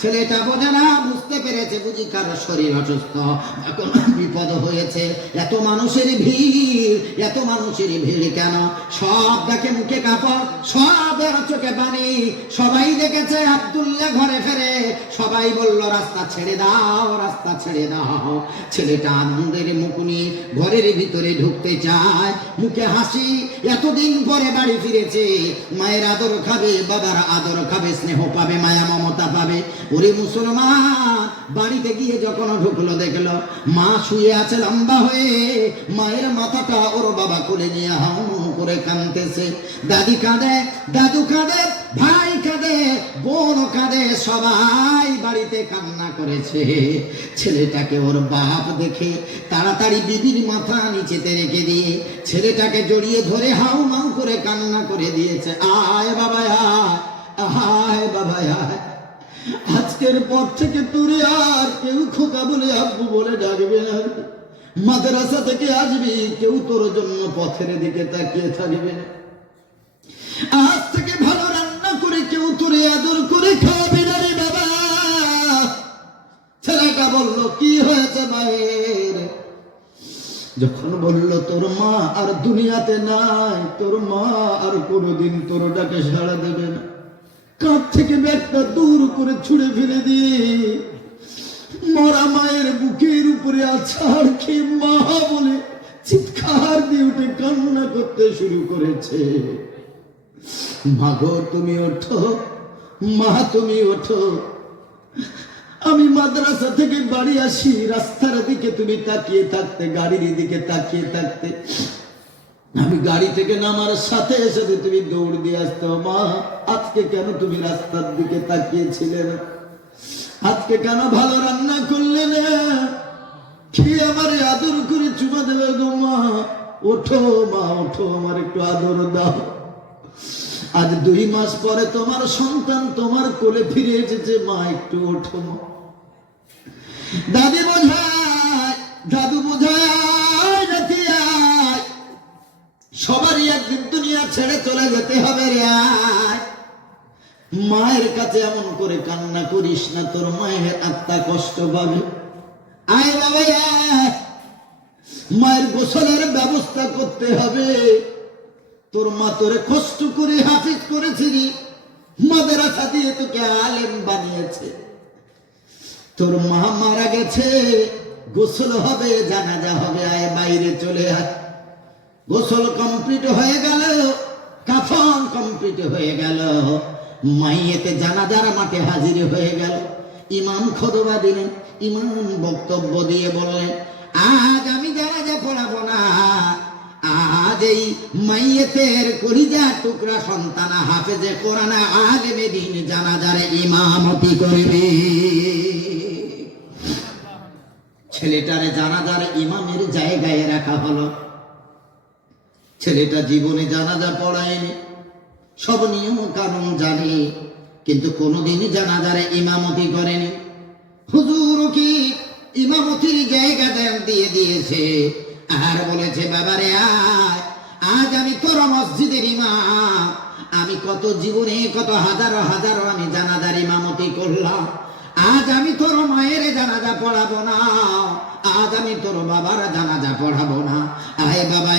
ছেলেটা বোঝে না, বুঝতে পেরেছে বুঝি কারো শরীর অসুস্থ, এখন বিপদ হয়েছে। এত মানুষের ভিড়, এত মানুষের ভিড় কেন? সব দেখে মুখে কাপড়, সব চোখে পানি। সবাই দেখেছে আব্দুল্লাহ ঘরে ফেরে, সবাই বলল রাস্তা ছেড়ে দাও, রাস্তা ছেড়ে দাও। ছেলেটা আনন্দের মুখ নিয়ে ঘরের ভিতরে ঢুকতে চায়, মুখে হাসি। এতদিন পরে বাড়ি ফিরেছে, মায়ের আদর খাবে, বাবার আদর খাবে, স্নেহ পাবে, মায়া মমতা পাবে। ওরে মুসলমান, বাড়িতে গিয়ে যখন ঢুকলো দেখলো মা শুয়ে আছে লম্বা হয়ে, মায়ের মাথাটা ওর বাবা কোলে নিয়ে হাউ করে কাঁদতেছে। দাদি কাঁদে, দাদু কাঁদে, ভাই কাঁদে, বোন কাঁদে, সবাই বাড়িতে কান্না করেছে। ছেলেটাকে ওর বাপ দেখে তাড়াতাড়ি বিবির মাথা নিচেতে রেখে দিয়ে ছেলেটাকে জড়িয়ে ধরে হাউ মাউ করে কান্না করে দিয়েছে। আয় বাবা আয়, আয় বাবা আয়, আজকের পর থেকে তোরে আর কেউ খোকা বলে আব্বু বলে ডাকবে না। মাদ্রাসা থেকে আসবি, কেউ তোর জন্য পথের দিকে তাকিয়ে থাকবে না। আজ থেকে ভালো রান্না করে কেউ তোরে আদর করে খাওয়াবে না রে বাবা। ছেলেটা বলল কি হয়েছে মায়ের? যখন বলল তোর মা আর দুনিয়াতে নাই, তোর মা আর কোনোদিন তোর ডাকে সাড়া দেবে না, কাঁধ থেকে ব্যাগটা দূর করে ছুঁড়ে ফেলে দিয়ে মরা মায়ের বুকের উপরে আছাড় খেয়ে মা বলে চিৎকার দিয়ে উঠে কান্না করতে শুরু করেছে। মাগো তুমি ওঠো, মা তুমি ওঠো। আমি মাদ্রাসা থেকে বাড়ি আসি, রাস্তার দিকে তুমি তাকিয়ে থাকতে, গাড়ির দিকে তাকিয়ে থাকতে, আমি গাড়ি থেকে নামার সাথে সাথে তুমি দৌড় দিয়ে আসতে। মা আজকে কেন তুমি রাস্তার দিকে তাকিয়েছিলে না? আজকে কেন ভালো রান্না করলে না? কি আমার আদর করে চুমা দেবে গো মা? ওঠো মা ওঠো, আমার একটু আদর দাও। আজ 2 মাস পরে তোমার সন্তান তোমার কোলে ফিরে এসেছে, মা একটু ওঠো মা। দাদি বোঝায়, দাদু বোঝায়, নাতি আয়, সবারই একদিন দুনিয়া ছেড়ে চলে যেতে হবে রে। আয় মায়ের কাছে এমন করে কান্না করিস না, তোর মায়ের আত্মা কষ্ট পাবে। আয় বাবা আয়, মায়ের গোসলের ব্যবস্থা করতে হবে। তোর মা তোরে কষ্ট করে হাফিজ করেছিলি, মাদ্রাসা দিয়ে তোকে আলেম বানিয়েছে। তোর মা মারা গেছে, গোসল হবে, জানাজা হবে, আয় বাইরে চলে আয়। গোসল কমপ্লিট হয়ে গেল, কাফন কমপ্লিট হয়ে গেল, মাইয়েতে জানাজার মাঠে হাজির হয়ে গেল। ইমাম খুতবা দিলেন, ইমাম বক্তব্য দিয়ে বললেন আজ আমি জানাজা পড়াবো না, আজ এই মাইয়েতের কলিজা টুকরা সন্তান হাফেজে কোরআন আলেমে দ্বীন জানাজার ইমামতি করবে। ছেলেটারে জানাজার ইমামের জায়গায় রাখা হলো। ছেলেটা জীবনে জানাজা পড়ায়নি, সব নিয়ম কানুন জানে, কিন্তু কোনোদিনই জানাজারে ইমামতি করেনি। হুজুর কি ইমামতির জায়গা দিয়ে দিয়েছে আর বলেছে বাবারে আয়, আজ আমি তোর মসজিদের ইমাম। আমি কত জীবনে কত হাজারো হাজারো আমি জানাজার ইমামতি করলাম, আজ আমি তোর মায়ের জানাজা পড়াবো না, আজ আমি তোর বাবার জানাজা পড়াবো না। আয় বাবা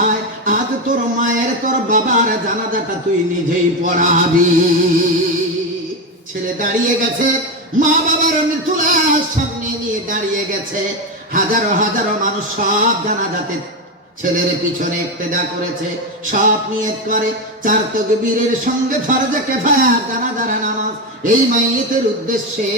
আয়, আজ তোর মায়ের তোর বাবার জানাজাটা তুই নিজেই পড়াবি। ছেলে দাঁড়িয়ে গেছে, মা বাবার মৃত্যুলার সামনে নিয়ে দাঁড়িয়ে গেছে। হাজারো হাজারো মানুষ সব জানাজাতে ছেলের পিছনে ইক্তেদা করেছে, সব নিয়ত করে 4 তাকবীরের সঙ্গে ফরজে কিফায়া জানাজার নামাজ। এই মাইয়েতের উদ্দেশ্যে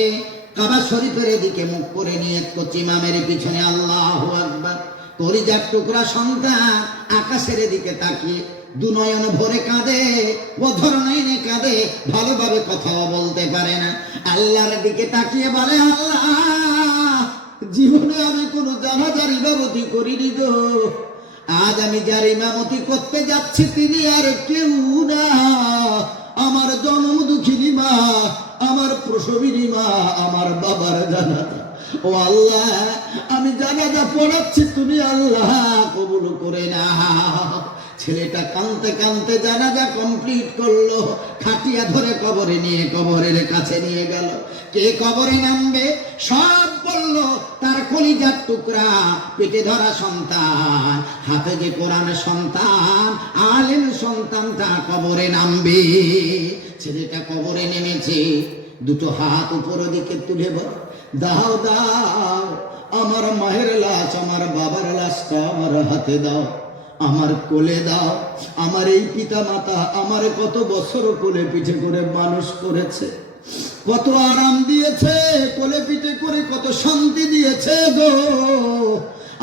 কাবা শরীফের দিকে মুখ করে নিয়ত করছে, ইমামের পিছনে আল্লাহু আকবার। কলিজার টুকরা সন্তান আকাশের দিকে তাকিয়ে 2 নয়ন ভরে কাঁদে, অধর নয়নে কাঁদে, ভালোভাবে কথাও বলতে পারে না। আল্লাহর দিকে তাকিয়ে বলে আল্লাহ, জীবনে আমি কোনো জানাজার ইমামতি করিনি গো, আজ আমি যার ইমামতি করতে যাচ্ছি তিনি আর কেউ না, আমার জন্ম দুঃখিনী মা, আমার প্রসবিনী মা, আমার বাবার জানাজা। ও আল্লাহ, আমি জানাজা পড়াচ্ছি, তুমি আল্লাহ কবুল করে নাও। ছেলেটা কাঁদতে কাঁদতে জানাজা কমপ্লিট করলো, খাটিয়া ধরে কবরে নিয়ে কবরের কাছে নিয়ে গেল। কে কবরে নামবে সব বলল, তার কলিজার টুকরা, পেটে ধরা সন্তান, হাফেজে কোরআন সন্তান, আলেম সন্তানটা কবরে নামবে। ছেলেটা কবরে নেমেছে, দুটো হাত উপরের দিকে তুলে বল, দাও দাও আমার মায়ের লাশ, আমার বাবার লাশটা আমার হাতে দাও, আমার কোলে দাও। আমার এই পিতা মাতা আমার কত বছর কোলে পিঠে করে মানুষ করেছে, কত আরাম দিয়েছে, কোলে পিঠে করে কত শান্তি দিয়েছে গো।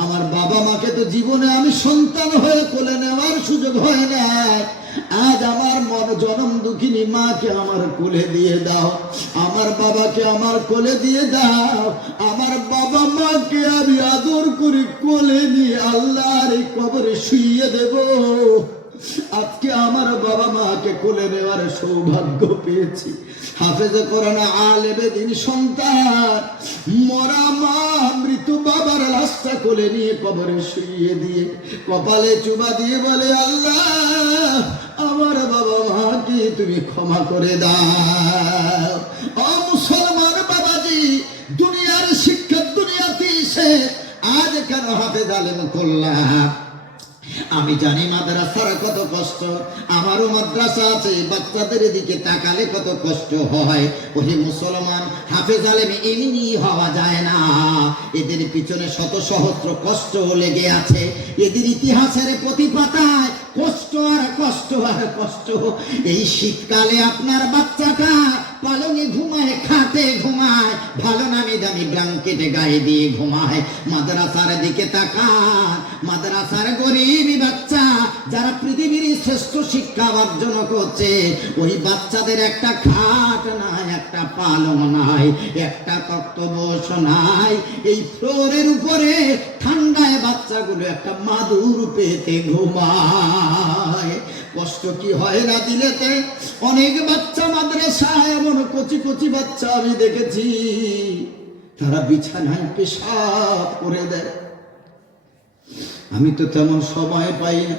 আমার বাবা মাকে তো জীবনে আমি সন্তান হয়ে কোলে নেওয়ার সুযোগ হয় না। আজ আমার জনম দুঃখিনী মাকে আমার কোলে দিয়ে দাও, আমার বাবাকে আমার কোলে দিয়ে দাও। আমার বাবা মাকে আমি আদর করে কোলে নিয়ে আল্লাহর এই কবরে শুইয়ে দেব। আজকে আমার বাবা মাকে কোলে নেওয়ার সৌভাগ্য পেয়েছি। হাফেজে কোরআন আলেমে দ্বীন সন্তান, মরা মা মৃত বাবার লাশটা কোলে নিয়ে কবরে শুইয়ে দিয়ে কপালে চুমা দিয়ে বলে, আল্লাহ আমার বাবা মাকে তুমি ক্ষমা করে দাও। ও মুসলমান বাবাজি, দুনিয়ার শিক্ষা দুনিয়াতে এসে আজ কেন হাফেজ আলেম করলাম? আমি জানি মাদ্রাসার কত কষ্ট, আমারও মাদ্রাসা আছে, বাচ্চাদের দিকে তাকালে কত কষ্ট হয়। ওহে মুসলমান, হাফেজ আলেম এমনি হওয়া যায় না, এদের পিছনে শত সহস্র কষ্ট লেগে আছে। এদের ইতিহাসের প্রতি পাতায় কষ্ট আর কষ্ট আর কষ্ট। এই শীতকালে আপনার বাচ্চাটা পালনে ঘুমায়, খাটে ঘুমায়, ভালো নামি দামি ব্ল্যাঙ্কেটে গায়ে দিয়ে ঘুমায়। মাদ্রাসার দিকে তাকান, মাদ্রাসার গরিব বাচ্চা যারা পৃথিবীর শ্রেষ্ঠ শিক্ষা অর্জন করছে, ওই বাচ্চাদের একটা খাট নাই, একটা পালন নাই, একটা তক্তপোষ নাই। এই ফ্লোরের উপরে ঠান্ডায় বাচ্চাগুলো একটা মাদুর পেতে ঘুমায়। কষ্ট কি হয় না দিলেতে? অনেক বাচ্চা মাদ্রাসায় এমন কচি কচি বাচ্চা আমি দেখেছি, তারা বিছানায় পেশাব করে দেয়। আমি তো তেমন সময় পাই না,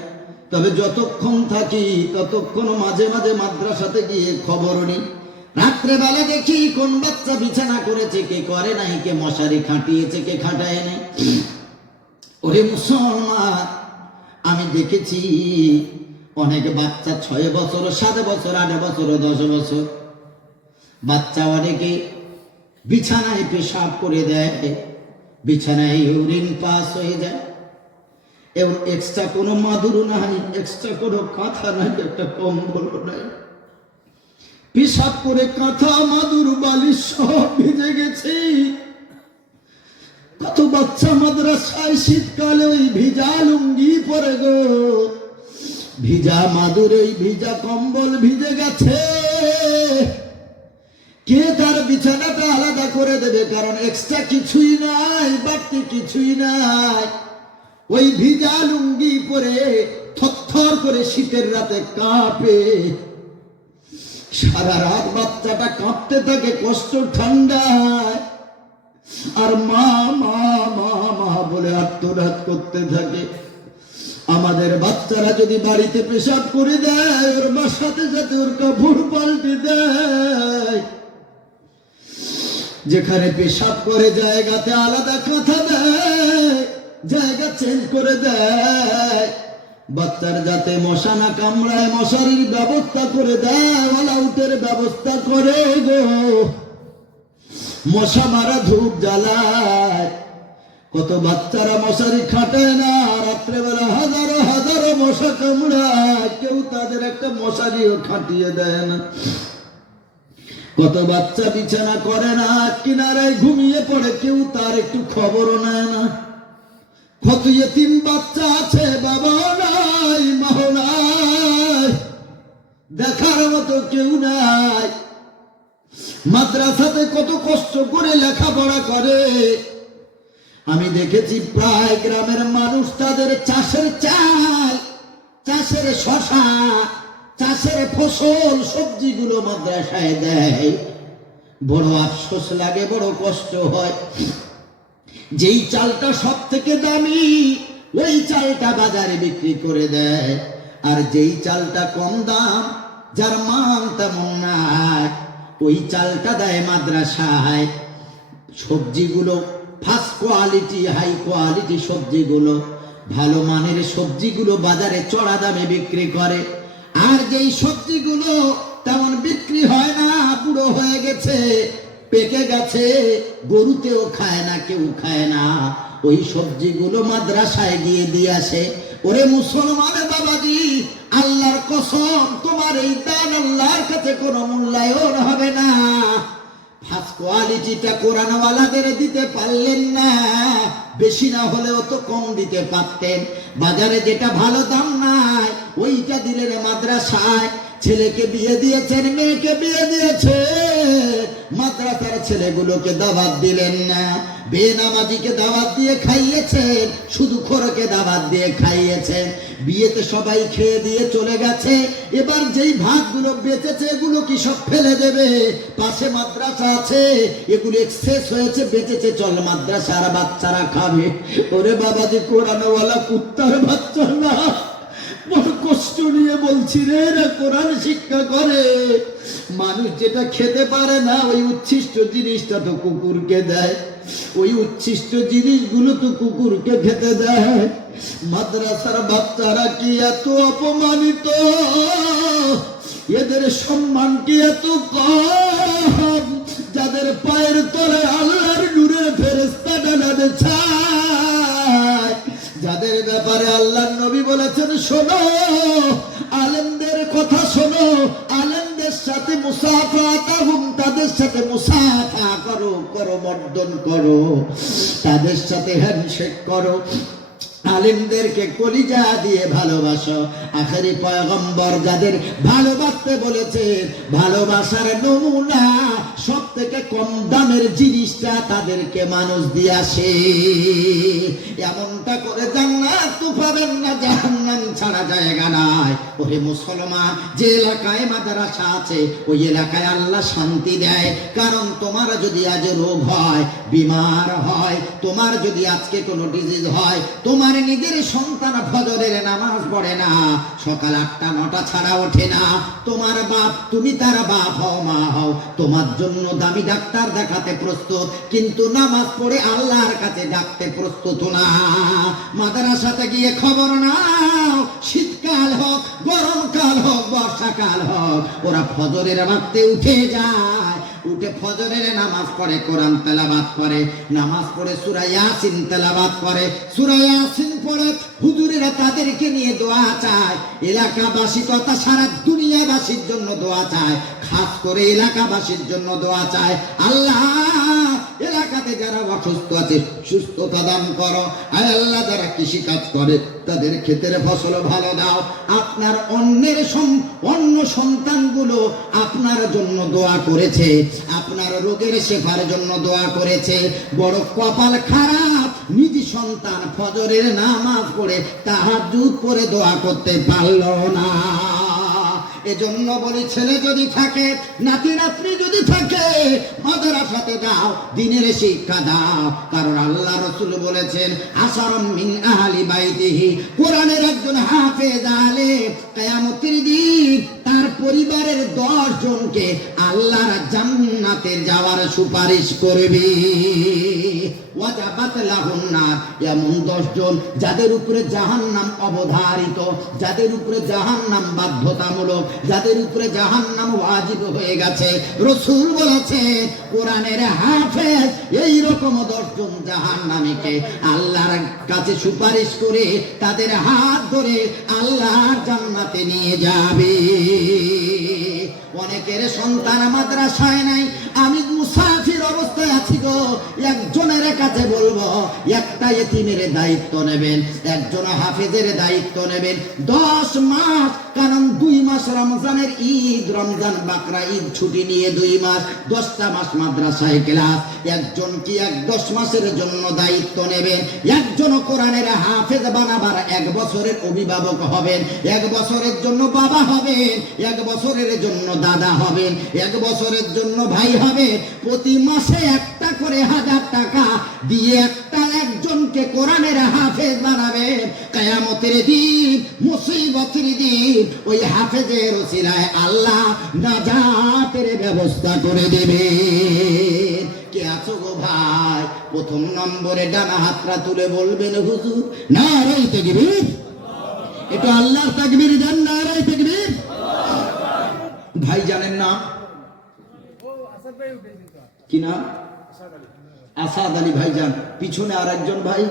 তবে যতক্ষণ থাকি ততক্ষণ মাঝে মাঝে মাদ্রাসাতে গিয়ে খবর নিই। রাত্রেবেলা দেখি কোন বাচ্চা বিছানা করেছে, কে করে নাই, কে মশারি খাটিয়েছে, কে খাটায় নাই। ওরে মুসলমান, আমি দেখেছি অনেক বাচ্চা 6 বছর, 7 বছর, 8 বছর, 10 বছর বাচ্চা অনেকে বিছানায় পেশাব করে দেয়, বিছানায় ইউরিন পাস হয়ে যায়। এবং এক্সট্রা কোনো মাদুর নাই, এক্সট্রা কোনো কাঁথা নাই, একটা কম্বল নাই, পেশাব করে কাঁথা মাদুর বালিশ সব ভিজে গেছে। কত বাচ্চা মাদ্রাসায় শীতকালে ওই ভিজা লুঙ্গি পরে গো, ভিজা মাদুর, ওই ভিজা কম্বল ভিজে গেছে। কে তার বিছানাটা আলাদা করে দেবে? কারণ এক্সট্রা কিছুই নাই, বাড়তি কিছুই নাই। ওই ভিজা লুঙ্গি পরে থরথর করে শীতের রাতে কাঁপে, সারা রাত বাচ্চাটা কাঁপতে থাকে কষ্ট ঠান্ডায়, আর মা মা মা মা বলে আত্মনাদ করতে থাকে। আমাদের বাচ্চারা যদি বাড়িতে পেশাব করে দেয়, ওর মার সাথে সাথে ওর কাপড় পাল্টে দেয়। যেখানে পেশাব করে জায়গাতে আলাদা কাঁথা দেয়, জায়গা চেঞ্জ করে দেয়। বাচ্চার যাতে মশা না কামড়ায় মশারির ব্যবস্থা করে দেয়, অল আউটের ব্যবস্থা করে গো। মশা মারা ধূপ জ্বালায়, কত বাচ্চারা মশারি খাটায় না, রাত্রেবেলা হাজারো হাজারো মশা কামড়ায়, কেউ তাদের একটা মশারিও খাটিয়ে দেয় না। কত বাচ্চা বিছানা করে না, কিনারায় ঘুমিয়ে পড়ে, কেউ তার একটু খবরও নেয় না। কত ইয়েতিম বাচ্চা আছে, বাবা নাই, মা নাই, দেখার মতো কেউ নাই। মাদ্রাসাতে কত কষ্ট করে লেখাপড়া করে। আমি দেখেছি প্রায় গ্রামের মানুষ তাদের চাষের চাল, চাষের শশা, চাষের ফসল, সবজিগুলো মাদ্রাসায় দেয়। বড় আফসোস লাগে, বড় কষ্ট হয়। যেই চালটা সব থেকে দামি, ওই চালটা বাজারে বিক্রি করে দেয়। আর যেই চালটা কম দাম, যার মান তেমন নাই, ওই চালটা দেয় মাদ্রাসায়। সবজিগুলো ফার্স্ট কোয়ালিটি, হাই কোয়ালিটি সবজিগুলো, ভালো মানের সবজিগুলো বাজারে চড়া দামে বিক্রি করে। আর যেই সবজিগুলো তেমন বিক্রি হয় না, বুড়ো হয়ে গেছে, পেকে গেছে, গরুতেও খায় না, কেউ খায় না, ওই সবজিগুলো মাদ্রাসায় গিয়ে দিয়ে আসে। ওরে মুসলমান বাবাজি, আল্লাহর কসম, তোমার এই দান আল্লাহর কাছে কোনো মূল্যায়ন হবে না। ফার্স্ট কোয়ালিটিটা কোরআনওয়ালাদের দিতে পারলেন না, বেশি না হলেও তো কম দিতে পারতেন। বাজারে যেটা ভালো দাম নাই, ওইটা দিলেন মাদ্রাসায়। ছেলেকে বিয়ে দিয়েছেন, মেয়েকে বিয়ে দিয়েছেন, মাদ্রাসার ছেলেগুলোকে দাওয়াত দিলেন না। বেনামাজিকে দাওয়াত দিয়ে খাইয়েছেন, শুধু খোরকে দাওয়াত দিয়ে খাইয়েছেন। বিয়েতে সবাই খেয়ে দিয়ে চলে গেছে, এবার যেই ভাতগুলো বেঁচেছে এগুলো কি সব ফেলে দেবে? পাশে মাদ্রাসা আছে, এগুলো এক্সেস হয়েছে, বেঁচেছে, চল মাদ্রাসার বাচ্চারা খাবে। ওরে বাবাজি, কোরআনওয়ালা কুত্তার বাচ্চারা, বড় কষ্ট নিয়ে বলছি রে, না কোরআন শিক্ষা করে। মানুষ যেটা খেতে পারে না, ওই উচ্ছিষ্ট জিনিসটা তো কুকুরকে দেয়, ওই উচ্ছিষ্ট জিনিসগুলো তো কুকুরকে খেতে দেয়। মাদ্রাসার বাচ্চারা কি এত অপমানিত? এদের সম্মান কি এত কম? যাদের পায়ের তলে আল্লাহর নূরের ফেরেশতা ডানাতে ছায়, যাদের ব্যাপারে আল্লাহর নবী বলেছেন, শোনো, আলেমদের কথা শোনো, আলেমদের সাথে মুসাফাতাহুম, তাদের সাথে মুসাফা করো, করমর্দন করো, তাদের সাথে হ্যান্ডশেক করো, আলেমদেরকে কলিজা দিয়ে ভালোবাসো। আখেরি পয়গম্বর যাদের ভালোবাসতে বলেছেন, ভালোবাসার নমুনা সব থেকে কম দামের জিনিসটা তাদেরকে মানুষ দিয়ে আসে। এমনটা করে জান্নাত তো পাবেন না, জাহান্নাম ছাড়া জায়গা নাই। ওরে মুসলমান, যে এলাকায় মাদ্রাসা আছে ওই এলাকায় আল্লাহ শান্তি দেয়। কারণ তোমার যদি আজ রোগ হয়, বিমার হয়, তোমার যদি আজকে কোনো ডিজিজ হয়, তোমার নিজের সন্তান ফজরের নামাজ পড়ে না, সকাল 8টা-9টা ছাড়া ওঠে না, তোমার বাপ, তুমি তার বাপ হও, মা হও, তোমার জন্য দামি ডাক্তার দেখাতে প্রস্তুত, কিন্তু নামাজ পড়ে আল্লাহর কাছে ডাকতে প্রস্তুত না। মাদ্রাসাতে গিয়ে খবর নাও, শীতকাল হোক, গরমকাল হোক, বর্ষাকাল হোক, ওরা ফজরের ওয়াক্তে উঠে যায়, উঠে ফজরের নামাজ পড়ে, কোরআন তেলাওয়াত করে, নামাজ পড়ে সূরা ইয়াসিন তেলাওয়াত করে, সূরা ইয়াসিন পড়ে হুজুরেরা তাদেরকে নিয়ে দোয়া চায়। এলাকাবাসী তথা সারা দুনিয়াবাসীর জন্য দোয়া চায়, খাস করে এলাকাবাসীর জন্য দোয়া চায়, আল্লাহ এলাকাতে যারা অসুস্থ আছে সুস্থতা দান করো, আর আল্লাহ যারা কৃষি কাজ করে তাদের ক্ষেতের ফসল ভালো দাও। আপনার অন্য সন্তানগুলো আপনার জন্য দোয়া করেছে, আপনার রোগের শেফার জন্য দোয়া করেছে। বড় কপাল খারাপ, নিজ সন্তান ফজরের নামাজ পড়ে তাহাজ্জুদ পড়ে দোয়া করতে পারল না। এজন্য বলি, ছেলে যদি থাকে, নাতি নাতনি যদি থাকে, মাদ্রাসাতে দাও, দিনের শিক্ষা দাও। কারণ আল্লাহ রাসূল বলেছেন, আশারাম মিন আহলি বাইতিহি, কোরআনের একজন হাফেজ আলেম কিয়ামতের দিন তার পরিবারের 10 জনকে আল্লাহর জান্নাতে যাওয়ার সুপারিশ করবে। ওয়াজাবাত লাহুন নার, এমন 10 জন যাদের উপরে জাহান্নাম অবধারিত, যাদের উপরে জাহান্নাম বাধ্যতামূলক, যাদের উপরে জাহান্নাম ওয়াজিব হয়ে গেছে। রাসূল বলেছে, কোরআনের হাফেজ এই রকম 10 জন জাহান্নামীকে আল্লাহর কাছে সুপারিশ করে তাদের হাত ধরে আল্লাহর জান্নাতে নিয়ে যাবে। অনেকের সন্তান মাদ্রাসায় নাই, আমি মুসাফির অবস্থায় আছি গো, একজনের কাছে বলবো, একটা ইতিমের দায়িত্ব নেবেন, একজন হাফেজের দায়িত্ব নেবেন 10 মাস। কারণ 2 মাস রমজানের ঈদ, রমজান বাকরা ঈদ ছুটি নিয়ে 2 মাস, 10টা মাস মাদ্রাসায় ক্লাস। একজন কি 10 মাসের জন্য দায়িত্ব নেবেন, একজন কোরআনের হাফেজ বানাবার 1 বছরের অভিভাবক হবেন, 1 বছরের জন্য বাবা হবেন, 1 বছরের জন্য দাদা হবেন, 1 বছরের জন্য ভাই হবে। প্রতি মাসে একটা করে 1000 টাকা দিয়ে একজনকে কোরআনের হাফেজ বানাবেন। কিয়ামতের দিন, মুসিবতের দিন, ওই হাফেজের ওসিলায় আল্লাহ নাজাতের ব্যবস্থা করে দেবে। কে আছো গো ভাই? প্রথম নম্বরে ডানা হাতটা তুলে বলবেন হুজুর নারে তাকবীর। একটু আল্লাহর তাকবীর দেন, নারে তাকবীর। ভাই জানেন না কি না? আসাদ আলী ভাইজান। পিছনে আর একজন ভাই